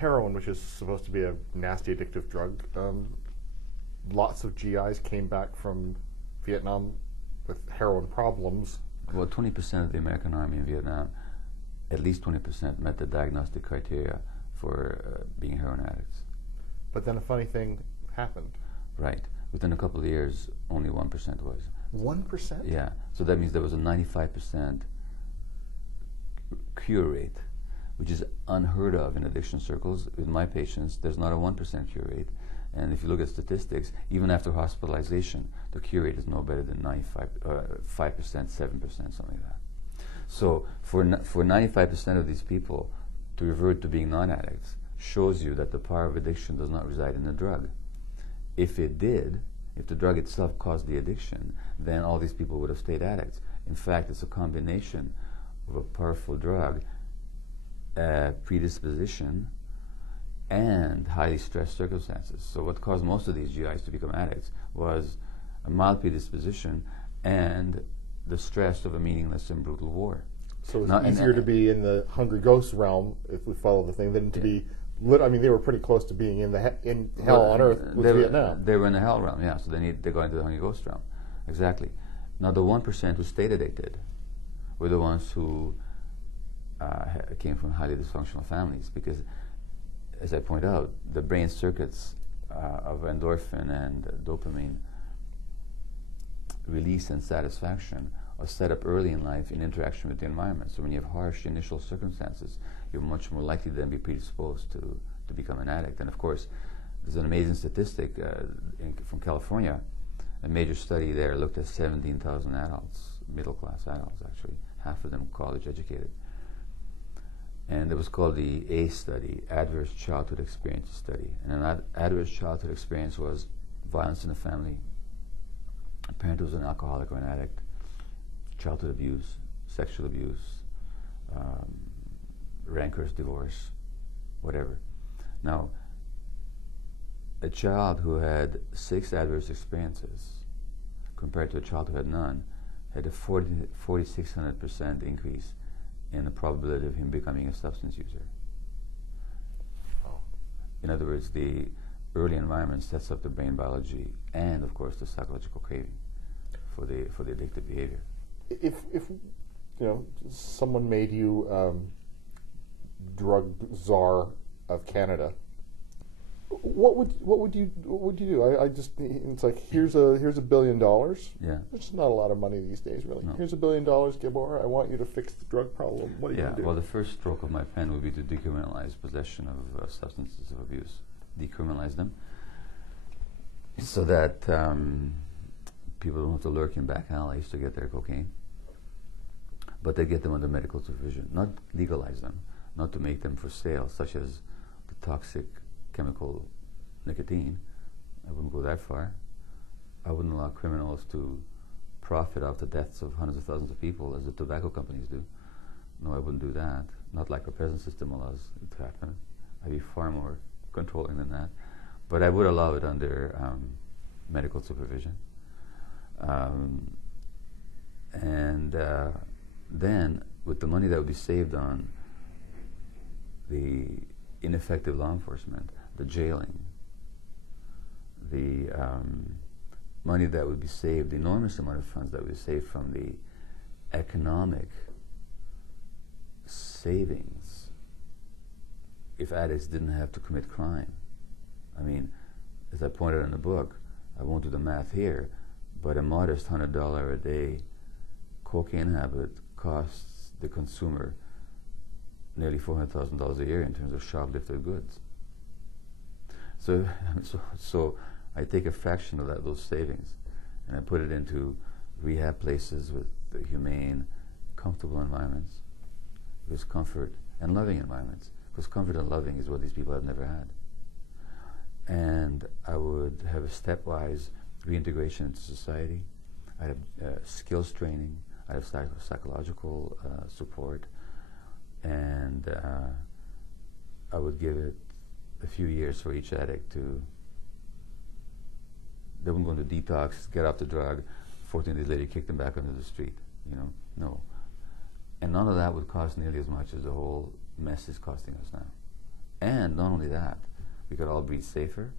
heroin, which is supposed to be a nasty addictive drug, lots of GIs came back from Vietnam with heroin problems. Well, 20% of the American Army in Vietnam, at least 20%, met the diagnostic criteria for being heroin addicts. But then a funny thing happened. Right. Within a couple of years, only 1% was. 1%? Yeah. So that means there was a 95% cure rate, which is unheard of in addiction circles. With my patients, there's not a 1% cure rate. And if you look at statistics, even after hospitalization, the cure rate is no better than 5%, 7%, something like that. So for 95% of these people to revert to being non-addicts shows you that the power of addiction does not reside in the drug. If it did, if the drug itself caused the addiction, then all these people would have stayed addicts. In fact, it's a combination of a powerful drug, predisposition, and highly stressed circumstances. So what caused most of these GIs to become addicts was a mild predisposition and the stress of a meaningless and brutal war. So it's easier to be in the hungry ghost realm, if we follow the thing, than to be... I mean, they were pretty close to being in hell on earth with Vietnam. They were in the hell realm, yeah. So they got into the hungry ghost realm. Exactly. Now the 1% who stayed addicted were the ones who came from highly dysfunctional families, because, as I point out, the brain circuits of endorphin and dopamine release and satisfaction are set up early in life in interaction with the environment. So when you have harsh initial circumstances, you're much more likely to then be predisposed to become an addict. And of course, there's an amazing statistic from California. A major study there looked at 17,000 adults, middle-class adults actually, half of them college educated. And it was called the ACE study, Adverse Childhood Experience Study. And an adverse childhood experience was violence in the family, a parent who was an alcoholic or an addict, childhood abuse, sexual abuse, rancorous divorce, whatever. Now, a child who had 6 adverse experiences compared to a child who had none had a 4,600% increase in the probability of him becoming a substance user. In other words, the early environment sets up the brain biology and, of course, the psychological craving for the addictive behavior. If someone made you drug czar of Canada, what would you do? It's like, here's $1 billion. Yeah, it's not a lot of money these days, really. No. Here's $1 billion, Gabor. I want you to fix the drug problem. What are you going to do? Well, the first stroke of my pen would be to decriminalize possession of substances of abuse, decriminalize them, so that people don't have to lurk in back alleys to get their cocaine, but they get them under medical supervision. Not legalize them, not to make them for sale, such as the toxic chemical nicotine. I wouldn't go that far. I wouldn't allow criminals to profit off the deaths of hundreds of thousands of people as the tobacco companies do. No, I wouldn't do that. Not like our present system allows it to happen. I'd be far more controlling than that. But I would allow it under medical supervision. Then, with the money that would be saved on the ineffective law enforcement, the jailing, the money that would be saved, the enormous amount of funds that would be saved from the economic savings if addicts didn't have to commit crime. I mean, as I pointed out in the book, I won't do the math here, but a modest $100 a day cocaine habit costs the consumer nearly $400,000 a year in terms of shoplifted goods. So I take a fraction of those savings and I put it into rehab places with humane, comfortable environments, with comfort and loving environments, because comfort and loving is what these people have never had. And I would have a stepwise reintegration into society. I'd have skills training. I'd have psychological support. And I would give it a few years for each addict to, they wouldn't go into detox, get off the drug, 14 days later kick them back onto the street, no. And none of that would cost nearly as much as the whole mess is costing us now. And not only that, we could all breathe safer,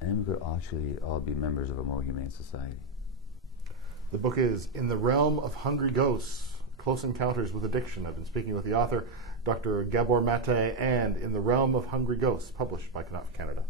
and we could actually all be members of a more humane society. The book is In the Realm of Hungry Ghosts, Close Encounters with Addiction. I've been speaking with the author, Dr. Gabor Mate, and In the Realm of Hungry Ghosts, published by Knopf Canada.